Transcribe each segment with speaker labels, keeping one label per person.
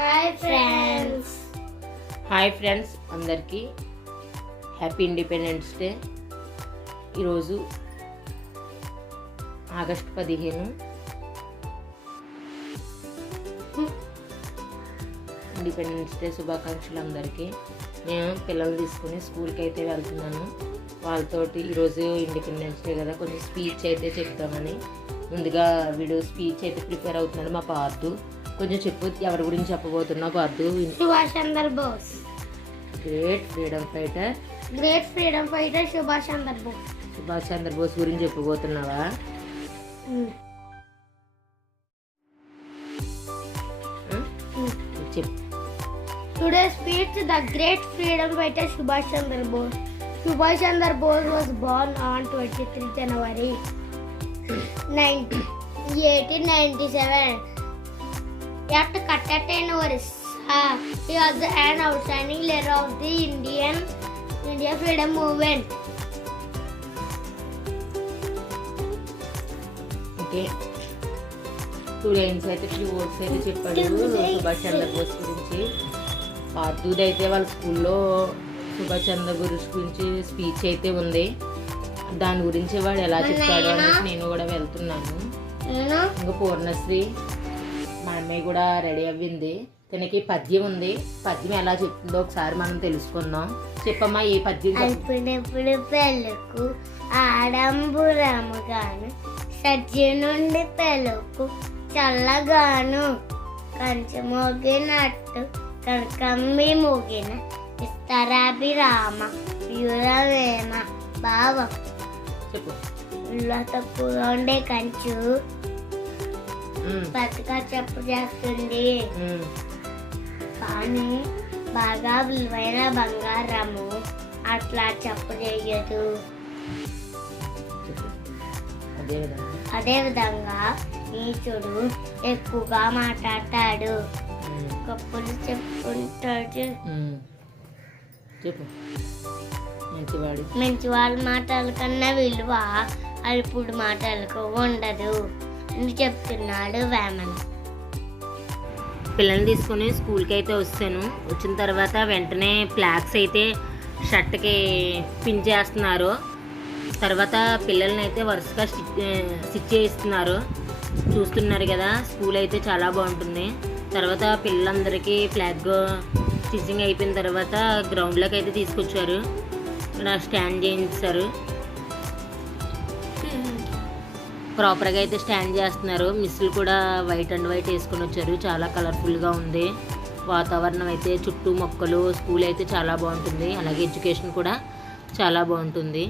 Speaker 1: Hi friends
Speaker 2: hi friends అందరికీ happy independence day ఈరోజు August పదిహేను. ఇండిపెండెన్స్ డే శుభాకాంక్షలు అందరికీ. నేను పిల్లలు తీసుకుని స్కూల్కి అయితే వెళ్తున్నాను. వాళ్ళతోటి ఈరోజు ఇండిపెండెన్స్ డే కదా. కొంచెం స్పీచ్ అయితే చెప్తామని ముందుగా వీడు స్పీచ్ అయితే ప్రిపేర్ అవుతున్నాడు మా పార్దు. కొంచెం చెప్పు ఎవరి గురించి చెప్పబోతున్నావు Pardhu
Speaker 1: Subhash Chandra Bose.
Speaker 2: Great freedom fighter
Speaker 1: great freedom fighter Subhash Chandra Bose.
Speaker 2: Subhash Chandrabose గురించి చెప్పబోతున్నావా? చెప్పు.
Speaker 1: Today speech the great freedom fighter Subhash Chandra Bose. Subhash Chandra Bose was born on 23 January 1897 at Kattatenwaris. Uh, he was an outstanding leader of the Indian India freedom movement.
Speaker 2: Okay two lines అయితే two words అయితే చెప్పాడు సుభాష్ చంద్రబోస్ గురించి. పార్తూది అయితే వాళ్ళ స్కూల్లో సుభాష్ చంద్రబోస్ గురించి speech అయితే ఉంది. దాని గురించి వాడు ఎలా చెప్తాడు అనేసి నేను కూడా వెళ్తున్నాను.
Speaker 1: నేను?
Speaker 2: ఇంకా పూర్ణశ్రీ. మా అమ్మాయి కూడా రెడీ అవ్వింది. తనకి పద్యం ఉంది. పద్యం ఎలా చెప్తుందో ఒకసారి మనం తెలుసుకుందాం. చెప్పమ్మా ఏ పద్యం.
Speaker 1: అప్పుడప్పుడు పెళ్ళకు ఆడంబురముగాను సజ్జనుండి పెళ్ళకు చల్లగాను కంచె మోగినట్టు కనకమ్మి మోగిన విస్తరాభిరామ వ్యూరవేమ భావం.
Speaker 2: చెప్పు.
Speaker 1: తక్కువగా ఉండే కంచు బతుక చెప్పు చేస్తుంది. కానీ బాగా విలువైన బంగారము అట్లా చెప్పు చేయదు.
Speaker 2: చెప్పు అదే విధంగా
Speaker 1: అదేవిధంగా నీచుడు ఎక్కువగా మాట్లాడతాడు. గొప్పలు చెప్పుకుంటాడు.
Speaker 2: చెప్పు. మంచివాడు.
Speaker 1: మంచి వాళ్ళ మాటల కన్నా విలువ అల్పుడు మాటలకు ఉండదు. అని చెప్తున్నాడు వేమన.
Speaker 2: పిల్లల్ని తీసుకొని స్కూల్కి అయితే వస్తాను. వచ్చిన తర్వాత వెంటనే ఫ్లాగ్స్ అయితే షర్ట్కి పిన్ చేస్తున్నారు. తర్వాత పిల్లల్ని అయితే వరుసగా స్టిచ్ చేయిస్తున్నారు. చూస్తున్నారు కదా స్కూల్ అయితే చాలా బాగుంటుంది. తర్వాత పిల్లలందరికీ ఫ్లాగ్ స్టిచ్చింగ్ అయిపోయిన తర్వాత గ్రౌండ్లోకి అయితే తీసుకొచ్చారు. ఇక్కడ స్టాండ్ చేయించారు. ప్రాపర్గా అయితే స్టాండ్ చేస్తున్నారు. మిస్సులు కూడా వైట్ అండ్ వైట్ వేసుకొని వచ్చారు. చాలా కలర్ఫుల్గా ఉంది. వాతావరణం అయితే చుట్టూ మొక్కలు స్కూల్ అయితే చాలా బాగుంటుంది. అలాగే ఎడ్యుకేషన్ కూడా చాలా బాగుంటుంది.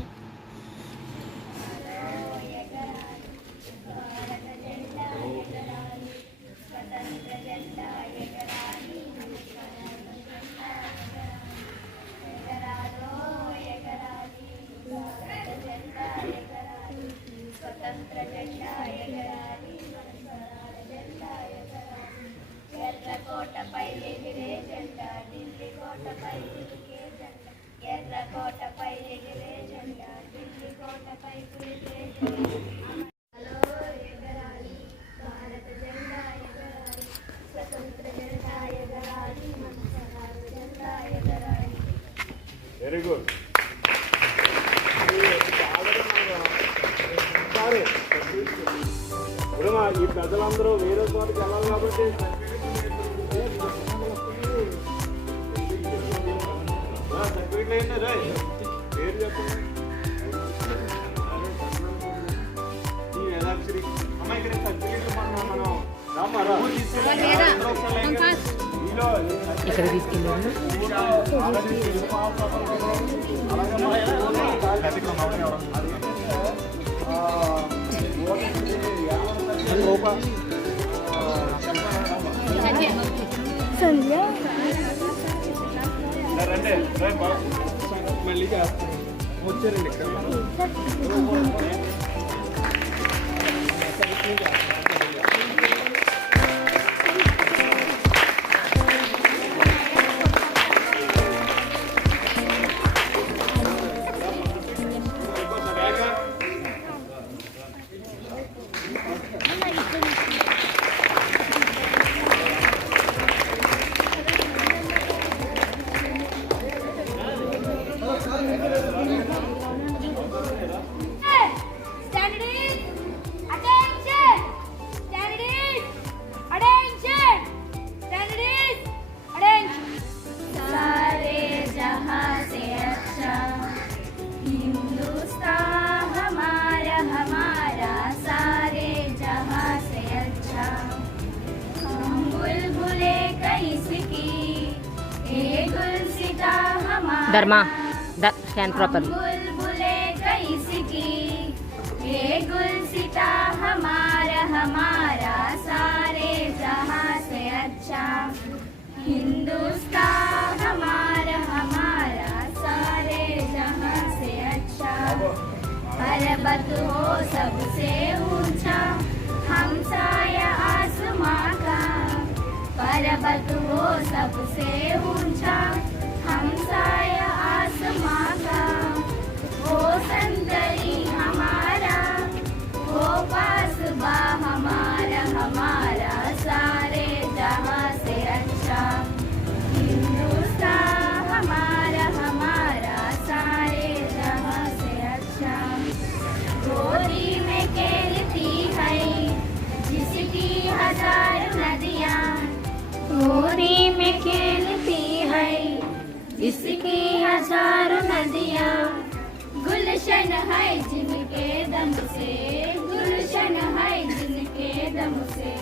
Speaker 3: వెరీ గుడ్ సరే ఇప్పుడు మా ఈ పెద్దలందరూ వేరే చోటకి వెళ్ళాలి కాబట్టి సర్టిఫికెట్లు ఏంటి రే పేరు చెప్పండి ఈ వేదాక్షరి అమ్మ ఇక్కడ సర్టిఫికెట్లు మనం మనం రామ్మా రా అందరూ ఒకసారి లైన్ గా- మీలో
Speaker 2: ఇక్కడ తీసుకెళ్ళారు
Speaker 3: రండి రండి బాబు. మళ్ళీ చేస్తాను వచ్చారండి ఇక్కడ
Speaker 4: शर्मा द स्टैंड प्रॉपर हमारा सारे जहाँ से अच्छा। हिंदुस्तान हमारा हमारा सारे जहाँ से अच्छा।, अच्छा। हो सबसे ऊँचा, हम साया आसमां का। पर्वत हो सबसे ऊँचा 什么？हज़ार नदियाँ, गुलशन है जिनके दम से, गुलशन है जिनके दम से।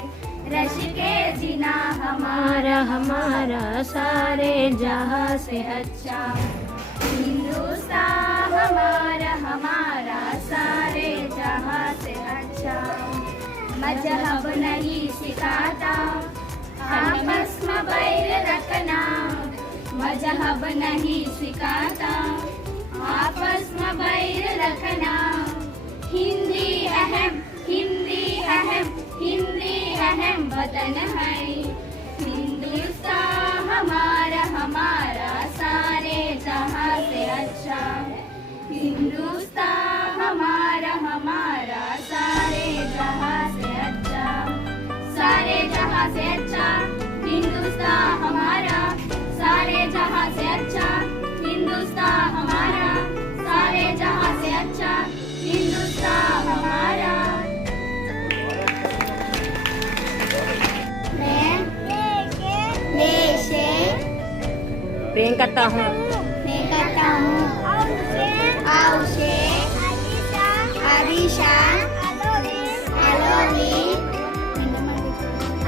Speaker 4: रश के जिना हमारा हमारा सारे जहाँ से अच्छा। हिंदुस्तान हमारा हमारा सारे जहाँ से अच्छा। मज़हब नहीं सिखाता आपस में बैर रखना। मज़हब नहीं सिखाता आपस में बैर रखना। हिंदी अहम हिंदी अहम हिंदी अहम वतन है। हिंदुस्तान हमारा हमारा सारे जहाँ से अच्छा। हिंदुस्तान हमारा हमारा सारे जहाँ से अच्छा। सारे जहाँ से अच्छा।
Speaker 2: ప్రేమ్ కర్తా హూ
Speaker 4: मैं करता हूँ आउशे अरीशा हलोवीन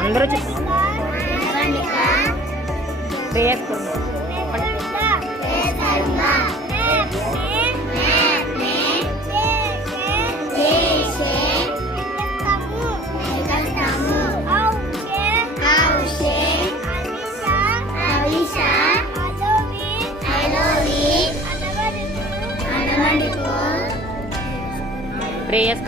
Speaker 2: అందరూ చెప్పు
Speaker 4: वनिका
Speaker 2: ప్రేయస్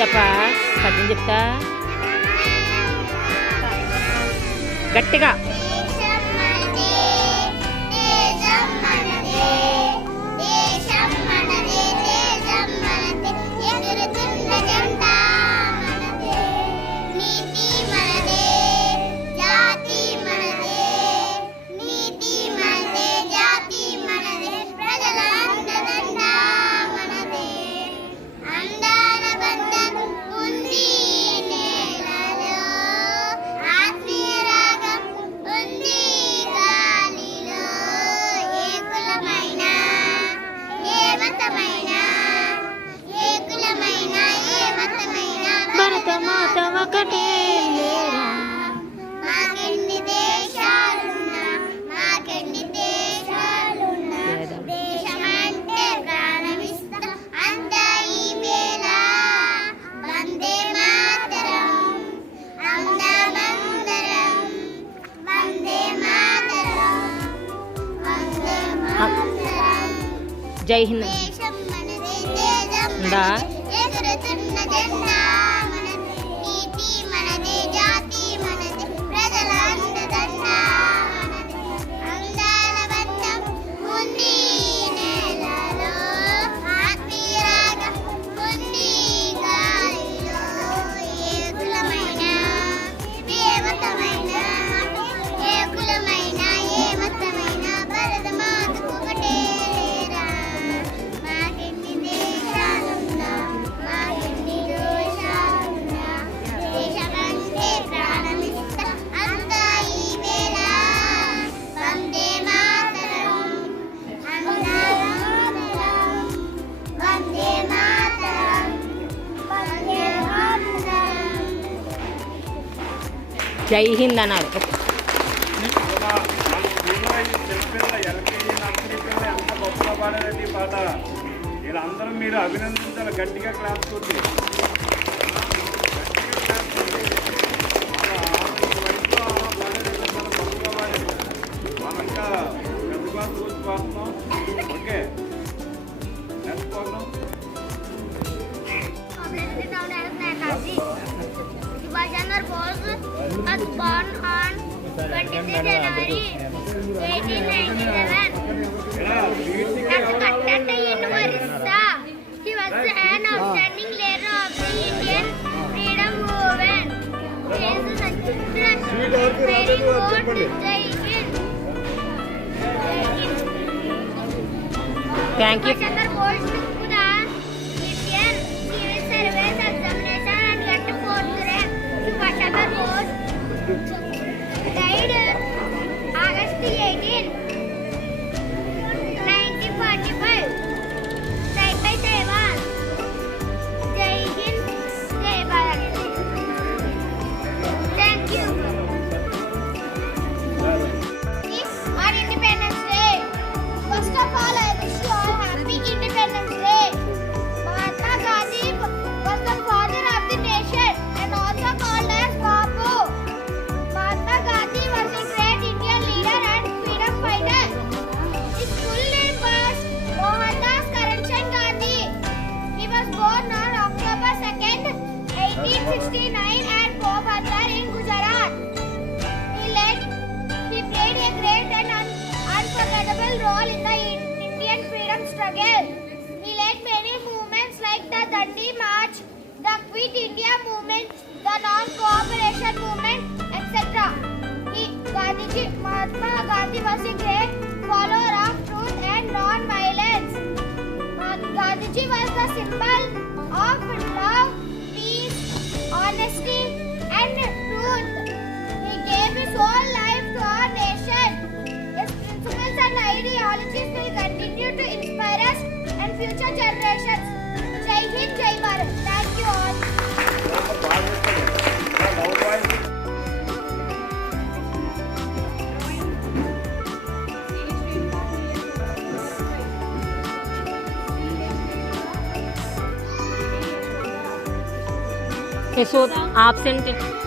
Speaker 2: చెప్పా పద్యం చెప్తా. గట్టిగా.
Speaker 1: జై హింద్ ఉందా? జై హింద్
Speaker 3: పాట వీళ్ళందరూ మీరు అభినందించాలి గట్టిగా క్లాస్ కొట్టి గట్టిగా claps
Speaker 5: claps okay next was born on 23 January 1897. As conductor in Orissa, he was an outstanding leader of the Indian freedom movement. He is an inspiring quote taken. Thank you. 30 March, the Quit India movement, the non-cooperation movement, etc. He, Gandhiji, Mahatma Gandhi was a great follower of truth and non-violence. Gandhiji was the symbol of love, peace, honesty and truth. He gave his whole life to our nation. His principles and ideologies will continue to inspire us and future generations. Thank you.
Speaker 3: Okay,
Speaker 1: so absent.